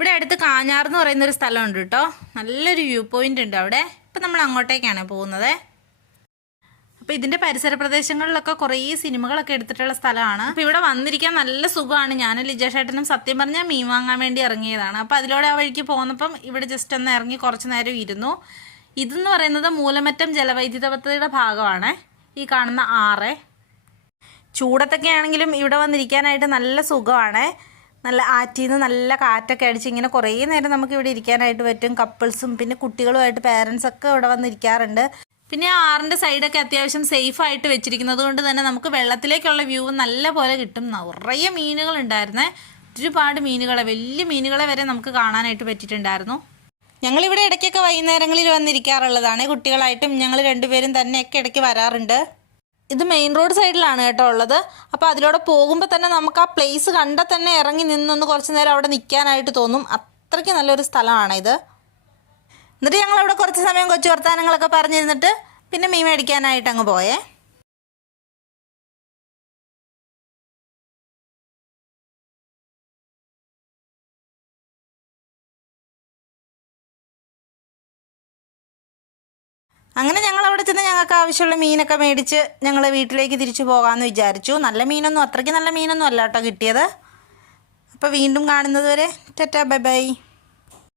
ഇവിടെ അടുത്ത് കാഞ്ഞാർ എന്ന് പറയുന്നൊരു സ്ഥലമുണ്ട് കേട്ടോ. നല്ലൊരു വ്യൂ പോയിൻ്റ് ഉണ്ട് അവിടെ. ഇപ്പം നമ്മൾ അങ്ങോട്ടേക്കാണ് പോകുന്നത്. അപ്പോൾ ഇതിൻ്റെ പരിസര പ്രദേശങ്ങളിലൊക്കെ കുറേ സിനിമകളൊക്കെ എടുത്തിട്ടുള്ള സ്ഥലമാണ്. അപ്പോൾ ഇവിടെ വന്നിരിക്കാൻ നല്ല സുഖമാണ്. ഞാനും ലിജേഷേട്ടനും സത്യം പറഞ്ഞാൽ മീൻ വാങ്ങാൻ വേണ്ടി ഇറങ്ങിയതാണ്. അപ്പോൾ അതിലൂടെ ആ വഴിക്ക് പോകുന്നപ്പം ഇവിടെ ജസ്റ്റ് ഒന്ന് ഇറങ്ങി കുറച്ച് നേരം ഇരുന്നു. ഇതെന്ന് പറയുന്നത് മൂലമറ്റം ജലവൈദ്യുത പദ്ധതിയുടെ ഭാഗമാണ് ഈ കാണുന്ന ആറ്. ചൂടത്തൊക്കെ ആണെങ്കിലും ഇവിടെ വന്നിരിക്കാനായിട്ട് നല്ല സുഖമാണ്. നല്ല ആറ്റിൽ നിന്ന് നല്ല കാറ്റൊക്കെ അടിച്ച് ഇങ്ങനെ കുറേ നേരം നമുക്ക് ഇവിടെ ഇരിക്കാനായിട്ട് പറ്റും. കപ്പിൾസും പിന്നെ കുട്ടികളുമായിട്ട് പേരൻസൊക്കെ ഇവിടെ വന്നിരിക്കാറുണ്ട്. പിന്നെ ആ ആറിൻ്റെ സൈഡൊക്കെ അത്യാവശ്യം സേഫായിട്ട് വെച്ചിരിക്കുന്നത് കൊണ്ട് തന്നെ നമുക്ക് വെള്ളത്തിലേക്കുള്ള വ്യൂ നല്ല പോലെ കിട്ടും. നിറയെ മീനുകളുണ്ടായിരുന്നേ, ഒരുപാട് മീനുകളെ, വലിയ മീനുകളെ വരെ നമുക്ക് കാണാനായിട്ട് പറ്റിയിട്ടുണ്ടായിരുന്നു. ഞങ്ങളിവിടെ ഇടയ്ക്കൊക്കെ വൈകുന്നേരങ്ങളിൽ വന്നിരിക്കാറുള്ളതാണ്. കുട്ടികളായിട്ടും ഞങ്ങൾ രണ്ടുപേരും തന്നെയൊക്കെ ഇടയ്ക്ക് വരാറുണ്ട്. ഇത് മെയിൻ റോഡ് സൈഡിലാണ് കേട്ടോ ഉള്ളത്. അപ്പോൾ അതിലൂടെ പോകുമ്പോൾ തന്നെ നമുക്ക് ആ പ്ലേസ് കണ്ടാൽ തന്നെ ഇറങ്ങി നിന്നൊന്ന് കുറച്ച് നേരം അവിടെ നിൽക്കാനായിട്ട് തോന്നും. അത്രയ്ക്ക് നല്ലൊരു സ്ഥലമാണ് ഇത്. എന്നിട്ട് ഞങ്ങളവിടെ കുറച്ച് സമയം കൊച്ചു വർത്താനങ്ങളൊക്കെ പറഞ്ഞിരുന്നിട്ട് പിന്നെ മീൻ മേടിക്കാനായിട്ട് അങ്ങ് പോയേ. അങ്ങനെ ഞങ്ങൾ അവിടെ ചെന്ന് ഞങ്ങൾക്ക് ആവശ്യമുള്ള മീനൊക്കെ മേടിച്ച് ഞങ്ങൾ വീട്ടിലേക്ക് തിരിച്ചു പോകാമെന്ന് വിചാരിച്ചു. നല്ല മീനൊന്നും, അത്രയ്ക്ക് നല്ല മീനൊന്നും അല്ല കേട്ടോ കിട്ടിയത്. അപ്പോൾ വീണ്ടും കാണുന്നത് വരെ ടാറ്റാ ബൈ ബൈ.